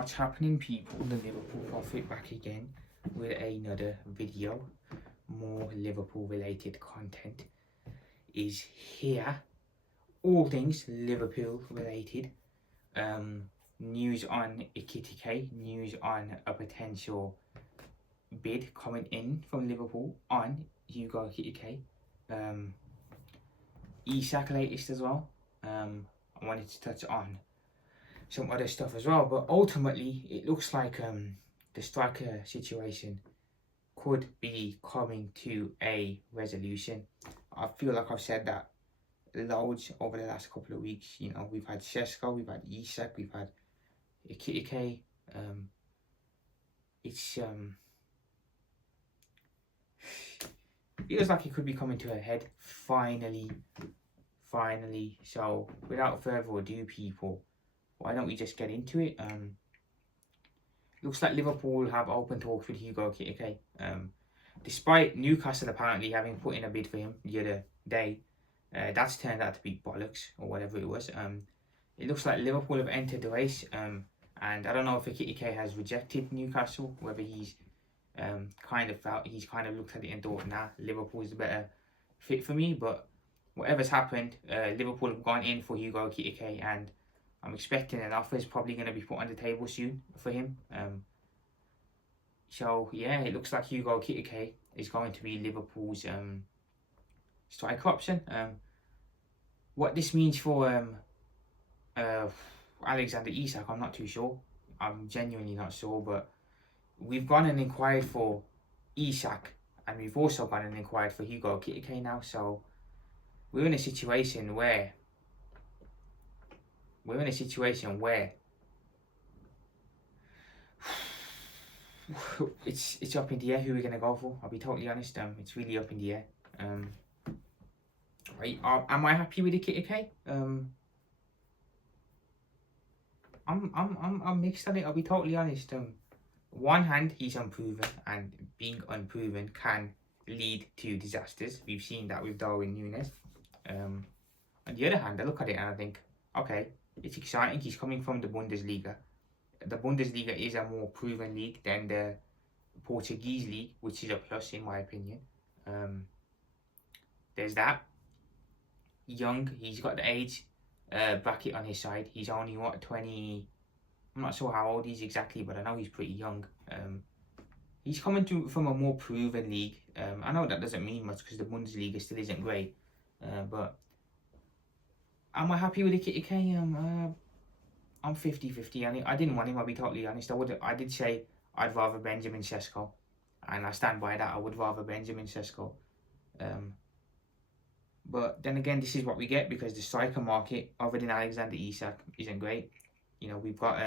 What's happening, people? The Liverpool Prophet back again with another video. More Liverpool related content is here. All things Liverpool related. News on Ekitike, news on a potential bid coming in from Liverpool on Hugo Ekitike. Isak latest as well. I wanted to touch on some other stuff as well, but ultimately it looks like the striker situation could be coming to a resolution. I feel like I've said that loads over the last couple of weeks. You know, we've had Sesko, we've had Isak, we've had Ekitike. It's feels like it could be coming to a head finally. So without further ado, people, why don't we just get into it? Looks like Liverpool have open talks with Hugo Ekitike. Despite Newcastle apparently having put in a bid for him the other day, that's turned out to be bollocks or whatever it was. It looks like Liverpool have entered the race. And I don't know if Ekitike has rejected Newcastle, whether he's kind of looked at it and thought, nah, Liverpool's the better fit for me. But whatever's happened, Liverpool have gone in for Hugo Ekitike, and I'm expecting an offer is probably going to be put on the table soon for him. So yeah, it looks like Hugo Ekitike is going to be Liverpool's striker option. What this means for Alexander Isak, I'm not too sure. I'm genuinely not sure, but we've gone and inquired for Isak, and we've also gone and inquired for Hugo Ekitike now. So we're in a situation where it's up in the air who we're gonna go for. I'll be totally honest. It's really up in the air. Right? Am I happy with Ekitike? I'm mixed on it. I'll be totally honest. One hand, he's unproven, and being unproven can lead to disasters. We've seen that with Darwin Núñez. On the other hand, I look at it and I think, okay, it's exciting. He's coming from the Bundesliga. The Bundesliga is a more proven league than the Portuguese league, which is a plus in my opinion. There's that. Young, he's got the age bracket on his side. He's only 20. I'm not sure how old he's exactly, but I know he's pretty young. He's coming from a more proven league. I know that doesn't mean much because the Bundesliga still isn't great. But am I happy with Ekitike? I'm 50-50. I didn't want him, I'll be totally honest. I did say I'd rather Benjamin Sesko, and I stand by that. I would rather Benjamin Sesko. But then again, this is what we get because the striker market, other than Alexander Isak, isn't great. You know, you've got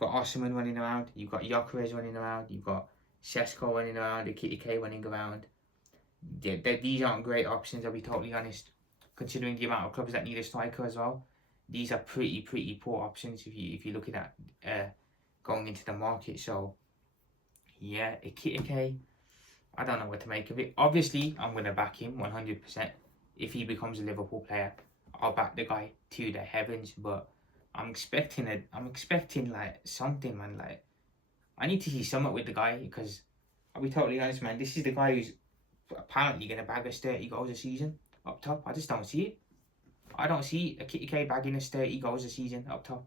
Osimhen running around, you've got Gyökeres running around, you've got Sesko running around, Ekitike running around. These aren't great options, I'll be totally honest. Considering the amount of clubs that need a striker as well, these are pretty poor options if you're looking at going into the market. So yeah, Ekitike, I don't know what to make of it. Obviously, I'm going to back him 100%. If he becomes a Liverpool player, I'll back the guy to the heavens. But I'm expecting like something, man. Like, I need to see something with the guy because I'll be totally honest, man. This is the guy who's apparently going to bag us 30 goals a season up top. I just don't see it. I don't see Ekitike bagging us 30 goals a season up top,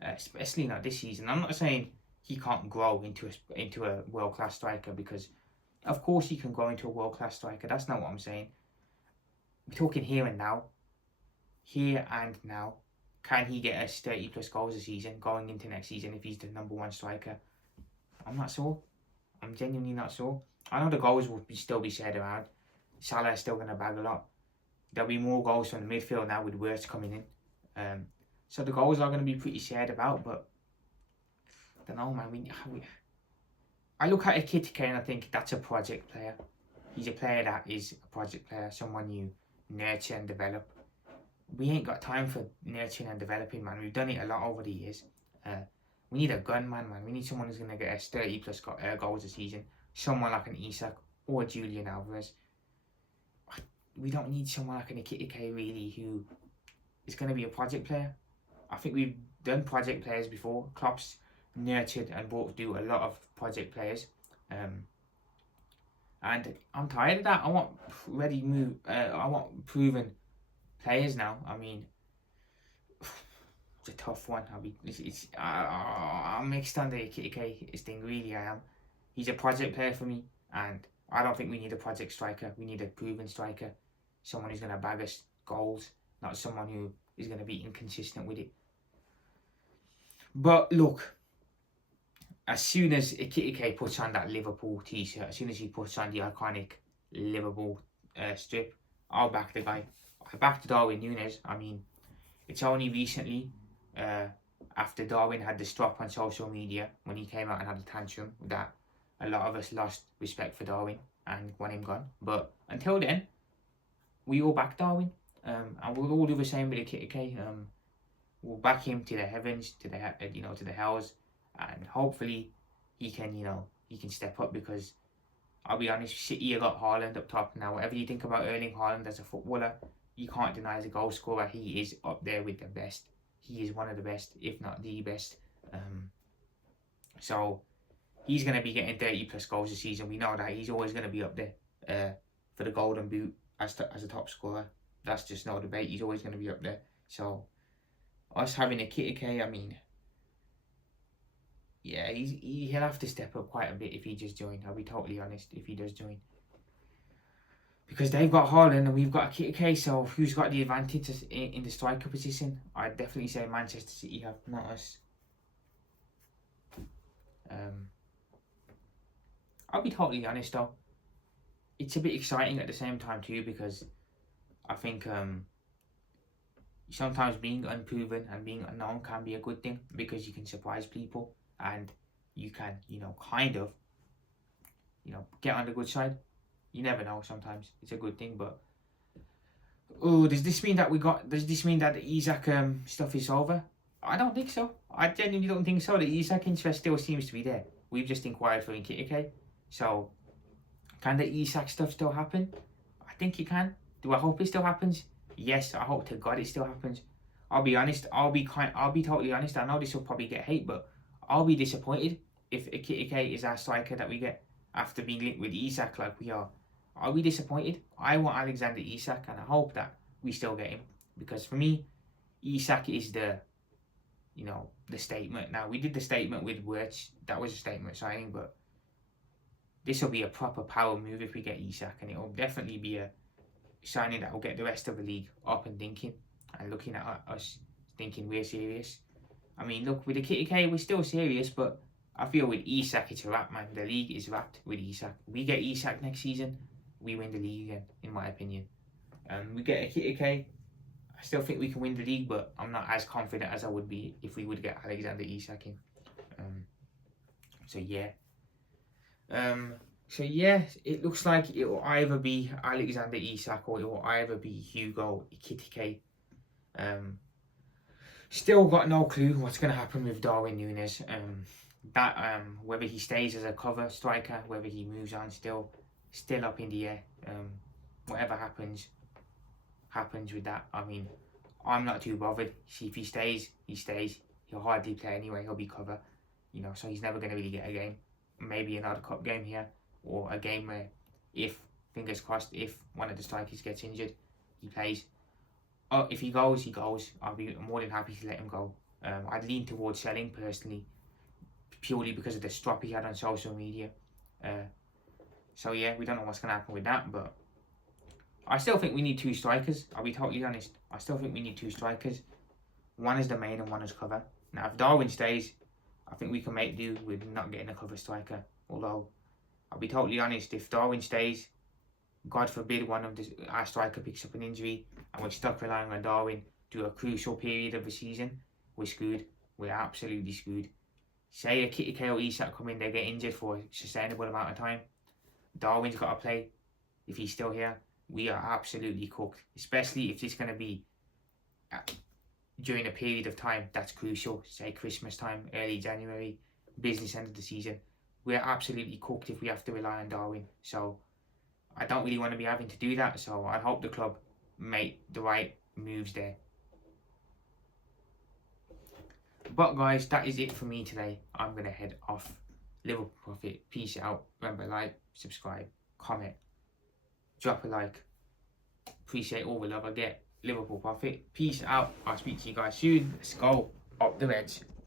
especially not this season. I'm not saying he can't grow into a world-class striker, because of course he can grow into a world-class striker. That's not what I'm saying. We're talking here and now. Here and now. Can he get us 30 plus goals a season going into next season if he's the number one striker? I'm not sure. I'm genuinely not sure. I know the goals will still be shared around. Salah's still going to bag a lot. There'll be more goals from the midfield now with Wirtz coming in. So the goals are going to be pretty shared about, but I don't know, man. I look at Ekitike and I think that's a project player. He's a player that is a project player, someone you nurture and develop. We ain't got time for nurturing and developing, man. We've done it a lot over the years. We need a gunman, man. We need someone who's going to get us 30 plus goals a season. Someone like an Isak or Julian Alvarez. We don't need someone like an Ekitike, really, who is going to be a project player. I think we've done project players before. Klopp's nurtured and brought through a lot of project players. And I'm tired of that. I want I want proven players now. I mean, it's a tough one. I'm mixed on the Ekitike thing. Really, I am. He's a project player for me, and I don't think we need a project striker. We need a proven striker, someone who's going to bag us goals, not someone who is going to be inconsistent with it. But look, as soon as Ekitike puts on that Liverpool t-shirt, as soon as he puts on the iconic Liverpool strip, I'll back the guy. I backed Darwin Núñez. I mean, it's only recently, after Darwin had the strop on social media, when he came out and had a tantrum, that a lot of us lost respect for Darwin and want him gone. But until then, we all back Darwin. And we'll all do the same with Ekitike. We'll back him to the heavens, to the hells, and hopefully he can step up, because I'll be honest, City have got Haaland up top now. Whatever you think about Erling Haaland as a footballer, you can't deny as a goal scorer, he is up there with the best. He is one of the best, if not the best. So he's going to be getting 30+ goals this season. We know that he's always going to be up there for the Golden Boot as a top scorer. That's just no debate. He's always going to be up there. So us having Ekitike, I mean, yeah, he'll have to step up quite a bit if he just joined. I'll be totally honest, if he does join. Because they've got Haaland and we've got Ekitike, so who's got the advantage in the striker position? I'd definitely say Manchester City have, not us. I'll be totally honest though, it's a bit exciting at the same time too, because I think sometimes being unproven and being unknown can be a good thing, because you can surprise people and you can, kind of, get on the good side. You never know, sometimes it's a good thing. But does this mean that the Isak stuff is over? I don't think so. I genuinely don't think so. The Isak interest still seems to be there. We've just inquired for Ekitike. So can the Isak stuff still happen? I think it can. Do I hope it still happens? Yes, I hope to God it still happens. I'll be honest. I'll be totally honest. I know this will probably get hate, but I'll be disappointed if Ekitike is our striker that we get after being linked with Isak like we are. I'll be disappointed. I want Alexander Isak, and I hope that we still get him, because for me, Isak is the statement. Now, we did the statement with Wirtz. That was a statement signing, but this will be a proper power move if we get Isak, and it will definitely be a signing that will get the rest of the league up and thinking, and looking at us thinking we're serious. I mean, look, with Ekitike, we're still serious, but I feel with Isak, it's a wrap, man. The league is wrapped with Isak. We get Isak next season, we win the league again, in my opinion. We get Ekitike, I still think we can win the league, but I'm not as confident as I would be if we would get Alexander Isak in. So yeah, it looks like it will either be Alexander Isak or it will either be Hugo Ekitike. Still got no clue what's going to happen with Darwin Núñez. Whether he stays as a cover striker, whether he moves on, still up in the air. Whatever happens with that. I mean, I'm not too bothered. See, if he stays, he stays. He'll hardly play anyway. He'll be cover, so he's never going to really get a game. Maybe another cup game here, or a game where, fingers crossed, if one of the strikers gets injured, he plays. Oh, if he goes, he goes. I'll be more than happy to let him go. I'd lean towards selling personally, purely because of the strop he had on social media. So yeah, we don't know what's going to happen with that, but I still think we need two strikers. I'll be totally honest. I still think we need two strikers. One is the main and one is cover. Now, if Darwin stays, I think we can make do with not getting a cover striker. Although, I'll be totally honest, if Darwin stays, God forbid our striker picks up an injury and we're stuck relying on Darwin to a crucial period of the season, we're screwed. We're absolutely screwed. Say Ekitike or Isak come in, they get injured for a sustainable amount of time. Darwin's got to play. If he's still here, we are absolutely cooked. Especially if it's going to be during a period of time that's crucial. Say Christmas time, early January, business end of the season. We're absolutely cooked if we have to rely on Darwin. So I don't really want to be having to do that. So I hope the club make the right moves there. But guys, that is it for me today. I'm going to head off. Liverpool profit. Peace out. Remember, like, subscribe, comment, drop a like. Appreciate all the love I get. Liverpool profit. Peace out. I'll speak to you guys soon. Let's go. Up the Reds.